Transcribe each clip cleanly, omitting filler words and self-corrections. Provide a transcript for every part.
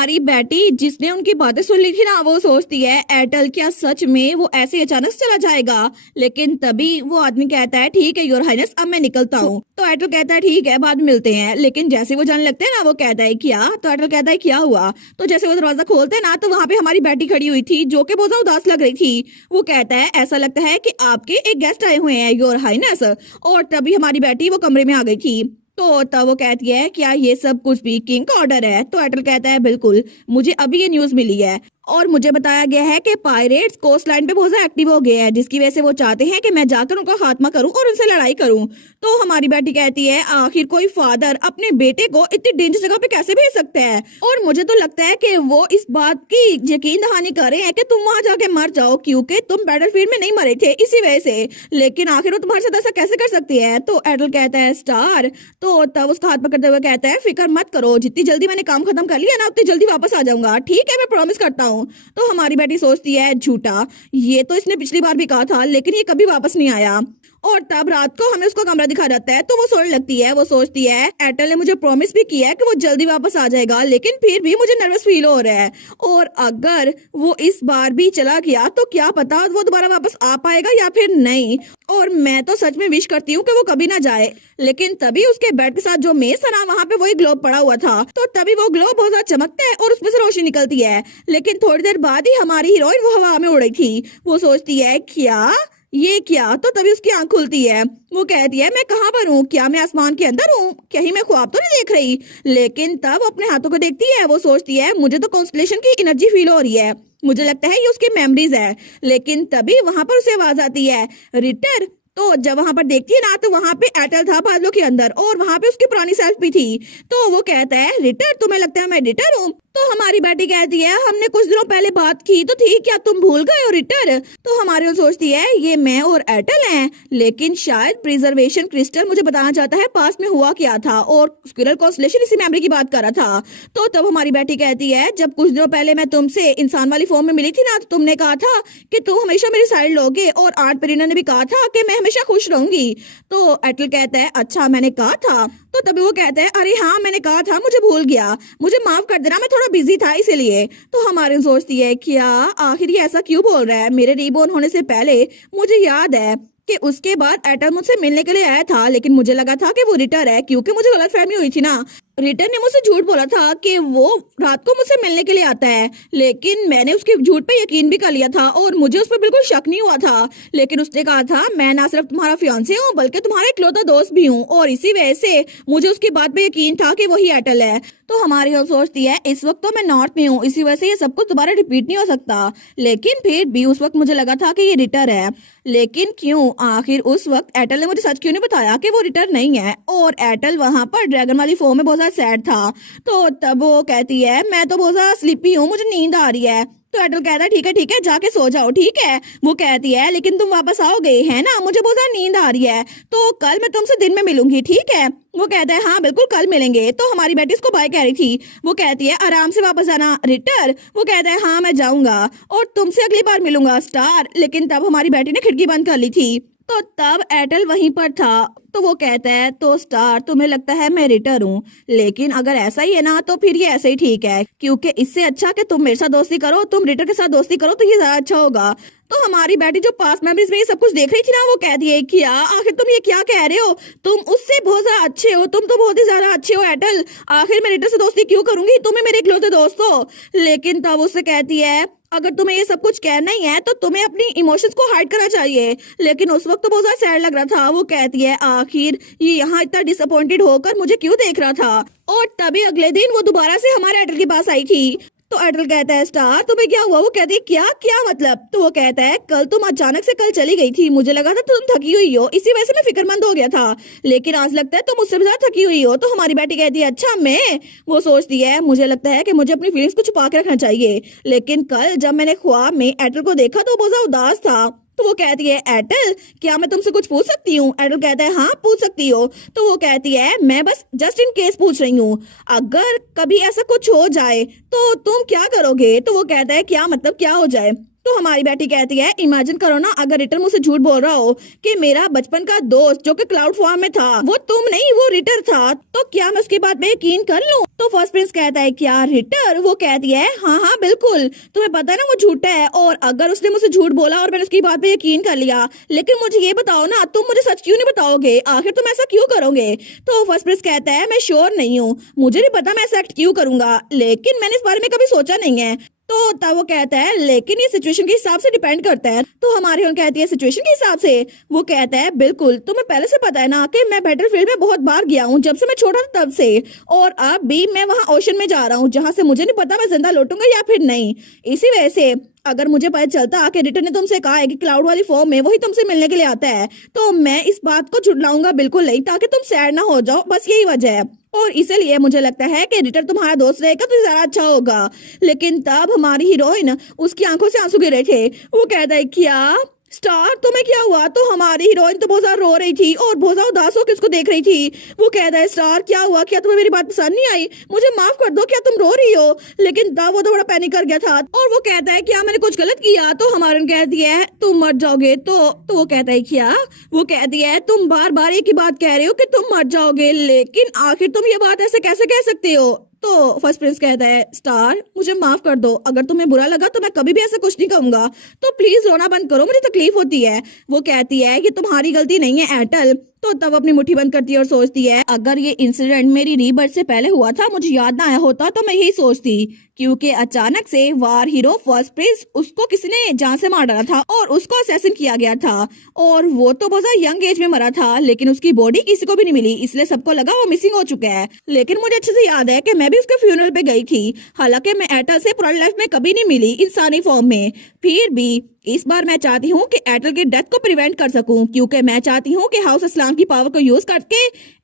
हमारी बेटी जिसने उनकी बातें सुन ली थी ना, वो सोचती है एयरटेल क्या सच में वो ऐसे अचानक से चला जाएगा। लेकिन तभी वो आदमी कहता है ठीक है योर हाइनेस, अब मैं निकलता हूँ। तो एयरटेल कहता है ठीक है बाद में मिलते हैं। लेकिन जैसे वो जाने लगते हैं ना, वो कहता है क्या, तो एयरटेल कहता है क्या हुआ। तो जैसे वो दरवाजा खोलते हैं ना, तो वहाँ पे हमारी बेटी खड़ी हुई थी जो कि बहुत उदास लग रही थी। वो कहता है ऐसा लगता है कि आपके एक गेस्ट आए हुए हैं योर हाइनेस। और तभी हमारी बेटी वो कमरे में आ गई थी। तो तब वो कहती है क्या ये सब कुछ भी किंग का ऑर्डर है। तो एयरटेल कहता है बिल्कुल, मुझे अभी ये न्यूज मिली है और मुझे बताया गया है कि पायरेट्स कोस्ट लाइन पे बहुत ज्यादा एक्टिव हो गए हैं, जिसकी वजह से वो चाहते हैं कि मैं जाकर उनका खात्मा करूं और उनसे लड़ाई करूं। तो हमारी बेटी कहती है आखिर कोई फादर अपने बेटे को इतनी डेंजर जगह पे कैसे भेज सकता है। और मुझे तो लगता है कि वो इस बात की यकीन दहानी कर रहे हैं कि तुम वहां जाके मर जाओ, क्योंकि तुम बैटलफील्ड में नहीं मरे थे इसी वजह से। लेकिन आखिर वो तुम्हारे साथ ऐसा कैसे कर सकती है। तो एयरटेल कहता है स्टार। तो तब उसका हाथ पकड़ते हुए कहता है फिक्र मत करो, जितनी जल्दी मैंने काम खत्म कर लिया ना उतनी जल्दी वापस आ जाऊंगा, ठीक है मैं प्रॉमिस करता हूँ। तो हमारी बेटी सोचती है झूठा, ये तो इसने पिछली बार भी कहा था लेकिन ये कभी वापस नहीं आया। और तब रात को हमें उसका कमरा दिखा जाता है, तो वो सोने लगती है। वो सोचती है एयरटेल ने मुझे प्रॉमिस भी किया है कि वो जल्दी वापस आ जाएगा, लेकिन फिर भी मुझे नर्वस फील हो रहा है। और अगर वो इस बार भी चला गया तो क्या पता वो दोबारा वापस आ पाएगा या फिर नहीं। और मैं तो सच में विश करती हूँ कि वो कभी ना जाए। लेकिन तभी उसके बेड के साथ जो मेज था ना, वहाँ पे वही ग्लोब पड़ा हुआ था। तो तभी वो ग्लोब बहुत ज्यादा चमकता है और उसमें से रोशनी निकलती है। लेकिन थोड़ी देर बाद ही हमारी हीरोइन वो हवा में उड़ रही थी। वो सोचती है क्या ये क्या। तो तभी उसकी आंख खुलती है। वो कहती है मैं कहाँ पर हूँ, क्या मैं आसमान के अंदर हूँ, कहीं मैं ख्वाब तो नहीं देख रही। लेकिन तब वो अपने हाथों को देखती है। वो सोचती है मुझे तो कॉन्स्टलेशन की एनर्जी फील हो रही है, मुझे लगता है ये उसकी मेमोरीज है। लेकिन तभी वहां पर उसे आवाज आती है रिटर। तो जब वहां पर देखती है ना, तो वहां पे एयरटेल था बादलों के अंदर और वहां पे उसकी पुरानी सेल्फ भी थी। तो वो कहता है रिटर, तुम्हें लगता है मैं रिटर हूँ। तो हमारी बेटी कहती है हमने कुछ दिनों पहले बात की तो थी, क्या तुम भूल गए हो रिटर। तो हमारी वो सोचती है ये मैं और एयरटेल हैं, लेकिन शायद प्रिजर्वेशन क्रिस्टल मुझे बताना चाहता है पास में हुआ क्या था और स्क्विरल कॉन्स्टलेशन इसी मेमोरी की बात कर रहा था। तो तब हमारी बेटी कहती है जब कुछ दिनों पहले मैं तुमसे इंसान वाली फॉर्म में मिली थी ना, तो तुमने कहा था कि तुम हमेशा मेरी साइड लोगे और आंट पेरिना ने भी कहा था कि मैं हमेशा खुश रहूंगी। तो एयरटेल कहता है अच्छा मैंने कहा था। तो तभी वो कहता है अरे हाँ मैंने कहा था, मुझे भूल गया, मुझे माफ कर देना, मैं थोड़ा बिजी था इसीलिए। तो हमारी सोचती है क्या आखिर ये ऐसा क्यों बोल रहा है। मेरे रीबोर्न होने से पहले मुझे याद है कि उसके बाद एयरटेल मुझसे मिलने के लिए आया था, लेकिन मुझे लगा था कि वो रिटर है, क्योंकि मुझे गलतफहमी हुई थी ना। रिटर ने मुझसे झूठ बोला था कि वो रात को मुझसे मिलने के लिए आता है, लेकिन मैंने उसके झूठ पे यकीन भी कर लिया था और मुझे उस पर बिल्कुल शक नहीं हुआ था। लेकिन उसने कहा था मैं ना सिर्फ तुम्हारा फियांसे हूँ बल्कि तुम्हारा इकलौता दोस्त भी हूँ, और इसी वजह से मुझे उसकी बात पे यकीन था कि वही एयरटेल है। तो हमारी और सोचती है इस वक्त तो मैं नॉर्थ में हूँ, इसी वजह से ये सब कुछ दोबारा रिपीट नहीं हो सकता। लेकिन फिर भी उस वक्त मुझे लगा था कि ये रिटर है। लेकिन क्यों आखिर उस वक्त एयरटेल ने मुझे सच क्यों नहीं बताया कि वो रिटर नहीं है। और एयरटेल वहां पर ड्रैगन वाली फॉर्म में बहुत ज्यादा सैड था। तो तब वो कहती है मैं तो बहुत ज्यादा स्लीपी हूँ, मुझे नींद आ रही है। तो एयरटेल कहता है ठीक है जाके सो जाओ, ठीक है। वो कहती है लेकिन तुम वापस आओगे है ना, मुझे बहुत ज्यादा नींद आ रही है, तो कल मैं तुमसे दिन में मिलूंगी, ठीक है। वो कहता है हाँ बिल्कुल कल मिलेंगे। तो हमारी बेटी इसको बाय कह रही थी। वो कहती है आराम से वापस आना रिटर। वो कहता है हाँ मैं जाऊंगा और तुमसे अगली बार मिलूंगा स्टार। लेकिन तब हमारी बेटी ने खिड़की बंद कर ली थी। तो तब एयरटेल वहीं पर था। तो वो कहता है तो स्टार तुम्हें लगता है मैं रिटर हूँ, लेकिन अगर ऐसा ही है ना तो फिर ये ऐसे ही ठीक है, क्योंकि इससे अच्छा कि तुम मेरे साथ दोस्ती करो, तुम रिटर के साथ दोस्ती करो तो ये ज्यादा अच्छा होगा। तो हमारी बेटी जो पास्ट मेमोरीज में ये सब कुछ देख रही थी ना, वो कहती है क्या आखिर तुम ये क्या कह रहे हो, तुम उससे बहुत ज्यादा अच्छे हो, तुम तो बहुत ही ज्यादा अच्छे हो एयरटेल, आखिर मैं रिटर से दोस्ती क्यों करूंगी, तुम्हें मेरे इकलौते दोस्त हो। लेकिन तब उससे कहती है अगर तुम्हें ये सब कुछ कहना ही है तो तुम्हें अपनी इमोशंस को हाइड करना चाहिए। लेकिन उस वक्त तो बहुत ज्यादा सैड लग रहा था। वो कहती है आखिर ये यहाँ इतना डिसअपॉइंटेड होकर मुझे क्यों देख रहा था। और तभी अगले दिन वो दोबारा से हमारे एयरटेल के पास आई थी। तो एयरटेल कहता है स्टार तुम्हें क्या हुआ। वो कहती है क्या क्या मतलब। तो वो कहता है कल तुम अचानक से कल चली गई थी, मुझे लगा था तुम थकी हुई हो, इसी वजह से मैं फिक्रमंद हो गया था, लेकिन आज लगता है तुम मुझसे भी ज्यादा थकी हुई हो। तो हमारी बेटी कहती है अच्छा मैं। वो सोचती है मुझे लगता है कि मुझे अपनी फीलिंग्स को छुपा के रखना चाहिए, लेकिन कल जब मैंने ख्वाब में एयरटेल को देखा तो वो बहुत ज्यादा उदास था। तो वो कहती है एयरटेल क्या मैं तुमसे कुछ पूछ सकती हूँ। एयरटेल कहता है हाँ पूछ सकती हो। तो वो कहती है मैं बस जस्ट इन केस पूछ रही हूँ, अगर कभी ऐसा कुछ हो जाए तो तुम क्या करोगे। तो वो कहता है क्या मतलब क्या हो जाए। तो हमारी बेटी कहती है इमेजिन करो ना, अगर रिटर मुझसे झूठ बोल रहा हो कि मेरा बचपन का दोस्त जो कि क्लाउड फॉर्म में था वो तुम नहीं वो रिटर था, तो क्या मैं उसकी बात पे यकीन कर लूं? तो फर्स्ट प्रिंस कहता है क्या रिटर? वो कहती है हाँ हाँ बिल्कुल, तुम्हें पता है ना वो झूठा है, और अगर उसने मुझे झूठ बोला और मैंने उसकी बात पे यकीन कर लिया, लेकिन मुझे ये बताओ ना, तुम मुझे सच क्यों नहीं बताओगे? आखिर तुम ऐसा क्यों करोगे? तो फर्स्ट प्रिंस कहता है मैं श्योर नहीं हूँ, मुझे नहीं पता मैं ऐसा एक्ट क्यों करूंगा, लेकिन मैंने इस बारे में कभी सोचा नहीं है। तो तब वो कहता है लेकिन ये सिचुएशन के हिसाब से डिपेंड करता है। तो हमारी उन कहती है सिचुएशन के हिसाब से? वो कहता है बिल्कुल, तुम्हें पहले से पता है ना कि मैं बैटलफील्ड में बहुत बार गया हूँ जब से मैं छोटा था तब से, और अब भी मैं वहाँ ओशन में जा रहा हूँ जहाँ से मुझे नहीं पता मैं जिंदा लौटूंगा या फिर नहीं। इसी वजह से अगर मुझे पता चलता कि रिटर ने तुमसे कहा है कि क्लाउड वाली फॉर्म में वही तुमसे मिलने के लिए आता है, तो मैं इस बात को झुठलाऊंगा बिल्कुल नहीं, ताकि तुम सैड ना हो जाओ, बस यही वजह है। और इसीलिए मुझे लगता है कि रिटर तुम्हारा दोस्त रहेगा तो ज्यादा अच्छा होगा। लेकिन तब हमारी हीरोइन, उसकी आंखों से आंसू गिर रहे थे। वो कहता है क्या स्टार तुम्हें क्या हुआ? तो हमारी हीरोइन तो बहुत ज्यादा रो रही थी और बहुत ज्यादा उदास होकर उसको देख रही थी। वो कहता है स्टार क्या हुआ, क्या तुम्हें मेरी बात पसंद नहीं आई? मुझे माफ कर दो, क्या तुम रो रही हो? लेकिन तब वो तो बड़ा पैनिक कर गया था और वो कहता है क्या मैंने कुछ गलत किया? तो हमारी कहती है तुम मर जाओगे। तो वो कहता है क्या? वो कहती है तुम बार बार एक ही बात कह रहे हो कि तुम मर जाओगे, लेकिन आखिर तुम ये बात ऐसे कैसे कह सकते हो? तो फर्स्ट प्रिंस कहता है स्टार मुझे माफ कर दो, अगर तुम्हें बुरा लगा तो मैं कभी भी ऐसा कुछ नहीं कहूंगा, तो प्लीज रोना बंद करो, मुझे तकलीफ होती है। वो कहती है कि तुम्हारी गलती नहीं है एटल। तो तब अपनी मुट्ठी बंद करती है और सोचती है अगर ये इंसिडेंट मेरी रीबर्थ से पहले हुआ था, मुझे याद ना आया होता, तो मैं यही सोचती, क्योंकि अचानक से वार हीरो फर्स्ट प्रिंस उसको किसी ने जान से मार डाला था और उसको असैसिन किया गया था, और वो तो बहुत यंग एज में मरा था, लेकिन उसकी बॉडी किसी को भी नहीं मिली, इसलिए सबको लगा वो मिसिंग हो चुका है। लेकिन मुझे अच्छे से याद है कि मैं भी उसके फ्यूनरल पे गई थी, हालांकि मैं एटल से पुरानी लाइफ में कभी नहीं मिली इंसानी फॉर्म में। फिर भी इस बार मैं चाहती हूँ कि एटल की डेथ को प्रिवेंट कर सकूं, क्योंकि मैं चाहती हूँ कि हाउस इस्लाम की पावर को यूज करके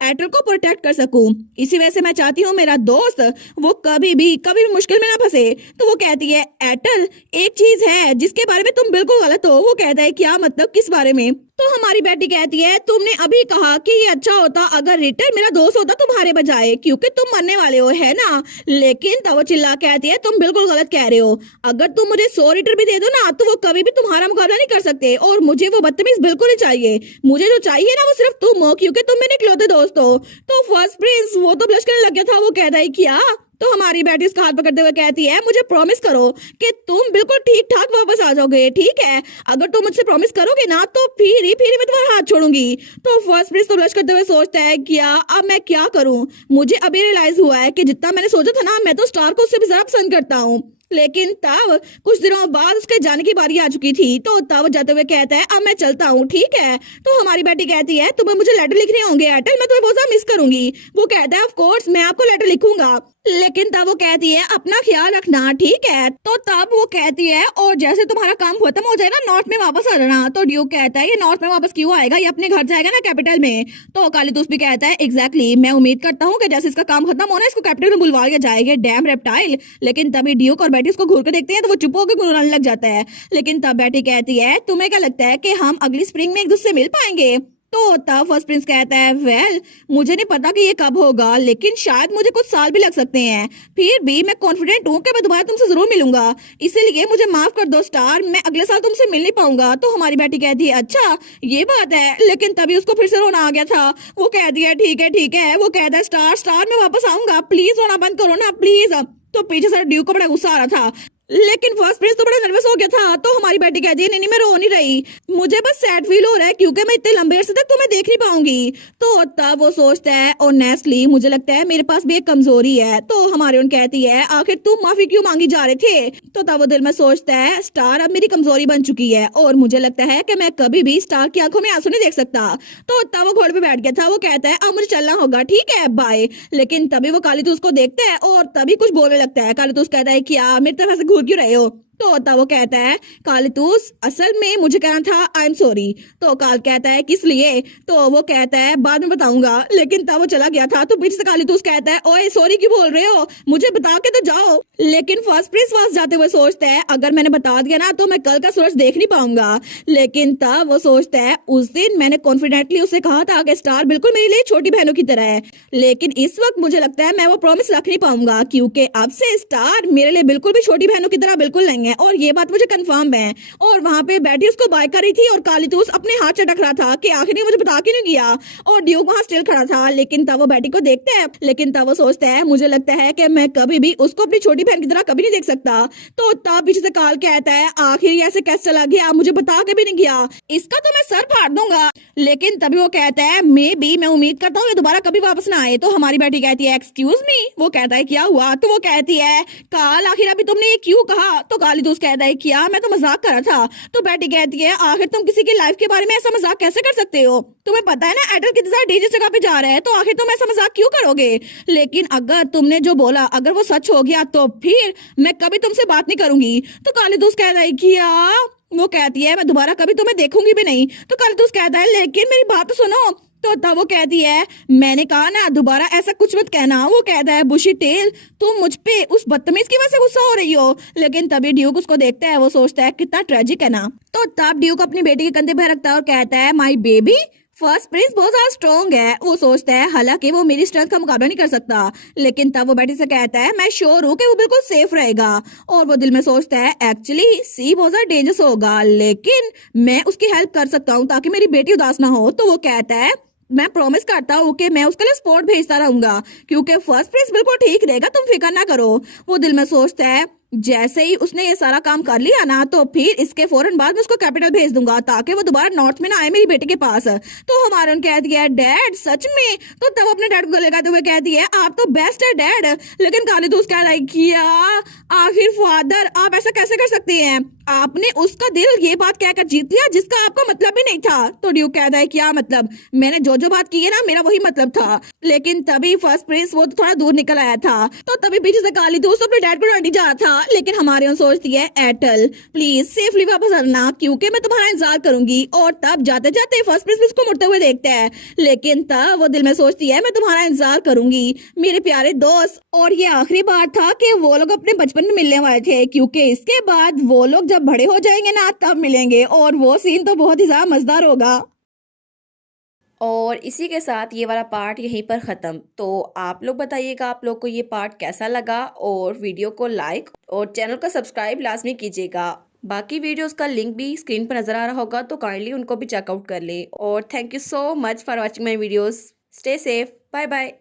एटल को प्रोटेक्ट कर सकूं। इसी वजह से मैं चाहती हूँ मेरा दोस्त वो कभी भी मुश्किल में ना फंसे। तो वो कहती है एटल एक चीज है जिसके बारे में तुम बिल्कुल गलत हो। वो कहता है क्या मतलब, किस बारे में? तो हमारी बेटी कहती है तुमने अभी कहा कि ये अच्छा होता अगर रिटर मेरा दोस्त होता तुम्हारे बजाय, क्योंकि तुम मरने वाले हो, है ना? लेकिन तब वो चिल्ला कहती है तुम बिल्कुल गलत कह रहे हो, अगर तुम मुझे 100 रिटर भी दे दो ना, तो वो कभी भी तुम्हारा मुकाबला नहीं कर सकते, और मुझे वो बदतमीज बिल्कुल नहीं चाहिए। मुझे जो चाहिए ना वो सिर्फ तुम हो, क्योंकि तुम मेरे इकलौते दोस्त हो। तो फर्स्ट प्रिंस वो तो ब्लश करने लग गया था। वो कहता है क्या? तो हमारी बेटी उसका हाथ पकड़ते हुए कहती है मुझे प्रॉमिस करो कि तुम बिल्कुल ठीक ठाक वापस आ जाओगे, ठीक है? अगर तुम मुझसे प्रॉमिस करोगे ना, तो फिर ही मैं तुम्हारा हाथ छोड़ूंगी। तो फर्स्ट प्रिंस तो ब्लश करते हुए सोचता है क्या अब मैं क्या करूं? मुझे अभी रियलाइज हुआ है कि जितना मैंने सोचा था ना, मैं तो स्टार को उससे भी ज्यादा पसंद करता हूँ। लेकिन तब कुछ दिनों बाद उसके जाने की बारी आ चुकी थी। तो तब जाते हुए कहता है अब मैं चलता हूँ, ठीक है? तो हमारी बेटी कहती है तुम्हें मुझे लेटर लिखने होंगे एटल, मैं तुम्हें बहुत ज्यादा मिस करूंगी। वो कहता है ऑफ कोर्स मैं आपको लेटर लिखूंगा, लेकिन तब वो कहती है अपना ख्याल रखना, ठीक है? तो तब वो कहती है और जैसे तुम्हारा काम खत्म हो जाए ना, नॉर्थ में वापस आ जाना। तो ड्यूक कहता है ये नॉर्थ में वापस क्यों आएगा, ये अपने घर जाएगा ना कैपिटल में। तो कालिदूस भी कहता है एग्जैक्टली, मैं उम्मीद करता हूँ कि जैसे इसका काम खत्म होना इसको कैपिटल में बुलवा दिया जाएगा, डैम रेप्टाइल। लेकिन तभी ड्यूक और बेटी उसको घूर कर देखते हैं तो वो चुप होकर गुनगुनाने लग जाता है। लेकिन तब बेटी कहती है तुम्हें क्या लगता है कि हम अगली स्प्रिंग में एक दूसरे से मिल पाएंगे? तो तब फर्स्ट प्रिंस कहता है वेल मुझे नहीं पता कि ये कब होगा, लेकिन शायद मुझे कुछ साल भी लग सकते हैं। फिर भी मैं कॉन्फिडेंट हूँ कि मैं दोबारा तुमसे जरूर मिलूंगा, इसीलिए मुझे माफ कर दो स्टार, मैं अगले साल तुमसे मिल नहीं पाऊंगा। तो हमारी बेटी कहती है अच्छा ये बात है, लेकिन तभी उसको फिर से रोना आ गया था। वो कहती है ठीक है ठीक है। वो कहता है स्टार मैं वापस आऊंगा, प्लीज रोना बंद करो ना प्लीज। तो पीछे से ड्यूक को बड़ा गुस्सा आ रहा था, लेकिन फर्स्ट प्रिंस तो बड़ा नर्वस हो गया था। तो हमारी बेटी कहती है नहीं मैं रो नहीं रही, मुझे बस सैड फील हो रहा है क्योंकि मैं इतने लंबे अरसे तक तुम्हें देख नहीं पाऊंगी। तो तब वो सोचता है ऑनेस्टली मुझे लगता है मेरे पास भी एक कमजोरी है। तो हमारी उन कहती है आखिर तुम माफी क्यों मांगी जा रहे थे? तो तब वो दिल में सोचता है स्टार अब मेरी कमजोरी बन चुकी है और मुझे लगता है कि मैं कभी भी स्टार की आंखों में आंसू नहीं देख सकता। तो तब वो घोड़े पे बैठ गया था। वो कहता है अब मुझे चलना होगा, ठीक है बाय। लेकिन तभी वो कालीतूस को देखता है और तभी कुछ बोलने लगता है। कालीतूस कहता है क्या मेरी तरफ से घूर क्यों रहे हो? तो तब वो कहता है कालीतूस असल में मुझे कहना था आई एम सॉरी। तो काल कहता है किस लिए? तो वो कहता है बाद में बताऊंगा। लेकिन तब वो चला गया था। तो पीछे से कालीतूस कहता है ओए सॉरी क्यों बोल रहे हो, मुझे बता के तो जाओ। लेकिन फर्स्ट प्रिंस पास जाते हुए सोचता है अगर मैंने बता दिया ना तो मैं कल का सूरज देख नहीं पाऊंगा। लेकिन तब वो सोचता है उस दिन मैंने कॉन्फिडेंटली उसे कहा था कि स्टार बिल्कुल मेरे लिए छोटी बहनों की तरह है, लेकिन इस वक्त मुझे लगता है मैं वो प्रॉमिस रख नहीं पाऊंगा, क्योंकि अब से स्टार मेरे लिए बिल्कुल भी छोटी बहनों की तरह बिल्कुल नहीं है और ये बात मुझे कंफर्म है। और वहाँ पे बैठी उसको बाय कर रही थी और कालीतूस अपने हाथ चटक रहा था कि आखिर मुझे बता क्यों नहीं गया। और ड्यूक वहाँ स्टिल खड़ा था, लेकिन तब वो बैटी को देखता है, लेकिन तब वो सोचता है मुझे लगता है कि मैं कभी भी उसको अपनी छोटी बहन की तरह कभी नहीं देख सकता। तो तब पीछे से काल कहता है आखिर ये ऐसे कैसे चला गया, मुझे बता के भी नहीं गया, इसका तो मैं सर फाड़ दूंगा। लेकिन तभी वो कहता है मैं उम्मीद करता हूँ ये दोबारा कभी वापस ना आए। तो हमारी बेटी कहती है एक्सक्यूज मी। वो कहता है क्या हुआ। तो वो कहती है काल आखिर अभी तुमने ये क्यों कहा। तो काली दोस्त कहता है क्या, मैं तो मजाक कर रहा था। तो बेटी कहती है आखिर तुम किसी की लाइफ के बारे में ऐसा मजाक कैसे कर सकते हो, तुम्हें पता है ना एडल कितनी ज्यादा डेंजरस जगह पे जा रहा है, तो आखिर तुम ऐसा मजाक क्यों करोगे। लेकिन अगर तुमने जो बोला अगर वो सच हो गया तो फिर मैं कभी तुमसे बात नहीं करूंगी। तो काली दोस्त कहता है क्या। वो कहती है मैं दोबारा कभी तुम्हें देखूंगी भी नहीं। तो काली दोस्त कहता है लेकिन मेरी बात तो सुनो। तो तब वो कहती है मैंने कहा ना दोबारा ऐसा कुछ मत कहना। वो कहता है बुशी टेल तुम मुझ पे उस बदतमीज की वजह से गुस्सा हो रही हो। लेकिन तभी ड्यूक उसको देखता है, वो सोचता है कितना ट्रेजिक है ना। तो तब ड्यूक अपनी बेटी के कंधे पे रखता है और कहता है माई बेबी फर्स्ट प्रिंस बहुत ज्यादा स्ट्रॉन्ग है। वो सोचता है हालांकि वो मेरी स्ट्रेंथ का मुकाबला नहीं कर सकता, लेकिन तब वो बेटी से कहता है मैं श्योर हूँ कि वो बिल्कुल सेफ रहेगा। और वो दिल में सोचता है एक्चुअली सी बहुत ज्यादा डेंजरस होगा, लेकिन मैं उसकी हेल्प कर सकता हूँ ताकि मेरी बेटी उदास ना हो। तो वो कहता है मैं प्रॉमिस करता हूँ कि मैं उसके लिए सपोर्ट भेजता रहूंगा, क्योंकि फर्स्ट प्रिंस बिल्कुल ठीक रहेगा, तुम फिक्र ना करो। वो दिल में सोचता है जैसे ही उसने ये सारा काम कर लिया ना तो फिर इसके फौरन बाद मैं उसको कैपिटल भेज दूंगा ताकि वो दोबारा नॉर्थ में ना आए मेरी बेटी के पास। तो हमारा कह दिया डैड सच में। तो तब अपने डैड को लगाते हुए कहती है आप तो बेस्ट है डैड। लेकिन काली दोस्त कह रहा है किया आखिर फादर आप ऐसा कैसे कर सकते हैं, आपने उसका दिल ये बात कहकर जीत लिया जिसका आपका मतलब भी नहीं था। तो ड्यूक कहता है क्या मतलब, मैंने जो बात की है ना मेरा वही मतलब था। लेकिन तभी फर्स्ट प्रिंस वो तो थोड़ा दूर निकल आया था। तो तभी पीछे से काली दोस्त अपने डैड को डांटी जा रहा था, लेकिन हमारे यहाँ सोचती है एटल प्लीज सेफली वापस आना क्योंकि मैं तुम्हारा इंतजार करूंगी। और तब जाते जाते फर्स्ट प्रिंस उसको मुड़ते हुए देखते हैं, लेकिन तब वो दिल में सोचती है मैं तुम्हारा इंतजार करूंगी मेरे प्यारे दोस्त। और ये आखिरी बार था कि वो लोग अपने बचपन में मिलने वाले थे, क्योंकि इसके बाद वो लोग जब बड़े हो जाएंगे ना तब मिलेंगे और वो सीन तो बहुत ही ज्यादा मजेदार होगा। और इसी के साथ ये वाला पार्ट यहीं पर ख़त्म। तो आप लोग बताइएगा आप लोग को ये पार्ट कैसा लगा, और वीडियो को लाइक और चैनल को सब्सक्राइब लाजमी कीजिएगा। बाकी वीडियोस का लिंक भी स्क्रीन पर नज़र आ रहा होगा, तो काइंडली उनको भी चेकआउट कर ले। और thank you so much for watching my videos. Stay safe, bye bye.